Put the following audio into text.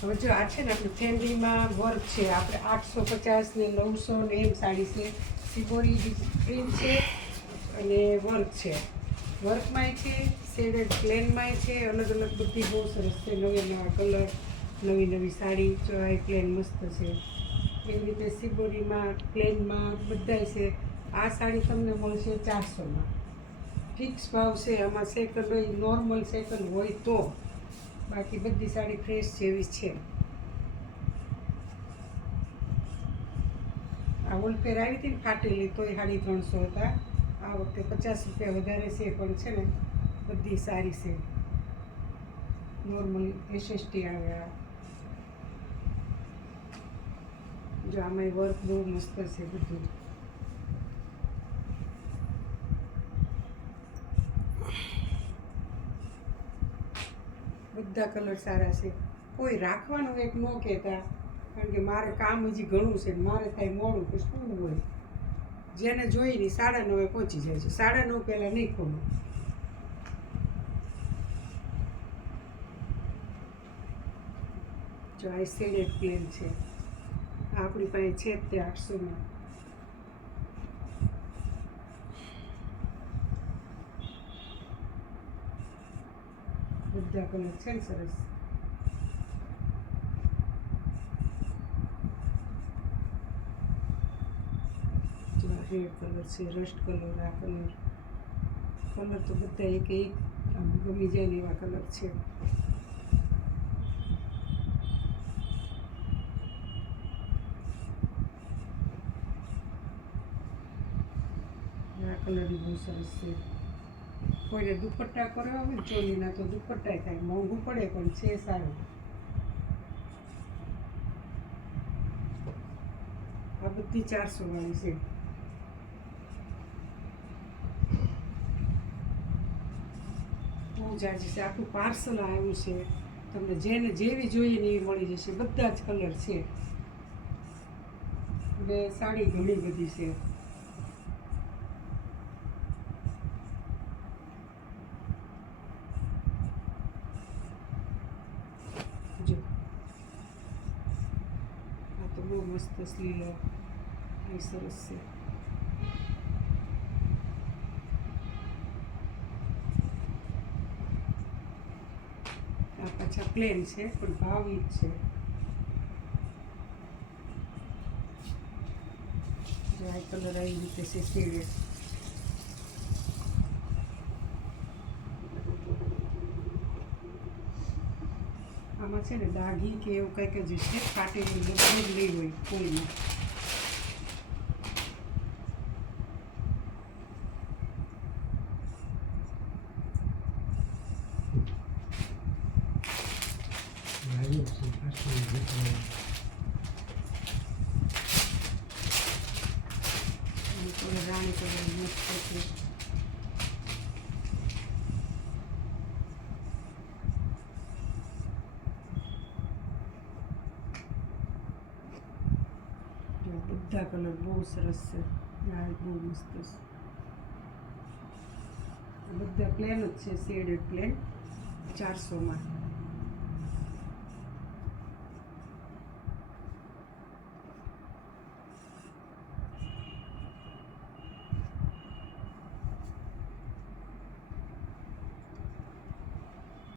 હવે જો આ છે ને આપણે ફેન્ડીમાં વર્ક છે, આપણે 850 ને 900 ને એમ સાડી છે. સિબોરી પ્રિન્ટ છે અને વર્ક છે. વર્કમાંય છે, શેડેડ પ્લેનમાંય છે, અલગ અલગ બધી બહુ સરસ છે. નવા નવા કલર, નવી નવી સાડી. જો આ પ્લેન મસ્ત છે. એવી રીતે સિબોરીમાં, પ્લેનમાં બધાય છે. આ સાડી તમને મળશે 400માં. ફિક્સ ભાવ છે. આમાં સેકન્ડ હોય, નોર્મલ સેકન્ડ હોય તો, બાકી બધી સાડી ફ્રેશ જેવી છે. આ ઓલફેર આવી હતી ને ફાટેલી, તોય 350 હતા. આ વખતે 50 રૂપિયા વધારે છે, પણ છે ને બધી સારી છે. નોર્મલ એસએસટી આવે. આ જો આમાં વર્ક બહુ મસ્ત છે બધું. બધા કલર સારા છે. કોઈ રાખવાનું એક ન કહેતા, કારણ કે મારે કામ હજી ઘણું છે. મારે થાય મોડું કે શું હોય, જેને જોઈ ને 9:30 પહોંચી જાય છે. 9:30 પહેલાં નહીં ખોલું. જો આ શેડેડ પ્લેન છે. આપણી પાસે છે જ તે 800માં. બધા કલર છે ને સરસ. જો આ રેડ કલર છે, રસ્ટ કલર. આ કલર તો બધા એક ગમી જાય ને એવા કલર છે. આ કલર બહુ સરસ છે. કોઈને દુપટ્ટા કરવા હોય ચોલીના તો દુપટ્ટા થાય. મોંઘું પડે પણ છે સારું. આ બધી 400 વાળી છે. બહુ જાજી છે. આખું પાર્સલ આવ્યું છે. તમને જેને જેવી જોઈએ ને એવી મળી જશે. બધા જ કલર છે અને સાડી ઘણી બધી છે. જો આ તો બહુ મસ્ત સ્લીલો. એ સરસ છે. આ પાછા પ્લેન છે પણ ભાવ ઈ જ છે. જો આ કલર આવી રીતે છે શેડેડ. આમાં છે ને દાગી કે એવું કંઈક જ છે. ફાટેલું બધું જ નહીં હોય કોઈમાં. રાણી કલર મસ્ત છે. બધા કલર બહુ સરસ છે. આ બહુ મસ્ત છે. બધા પ્લેન જ છે, શેડેડ પ્લેન 400માં.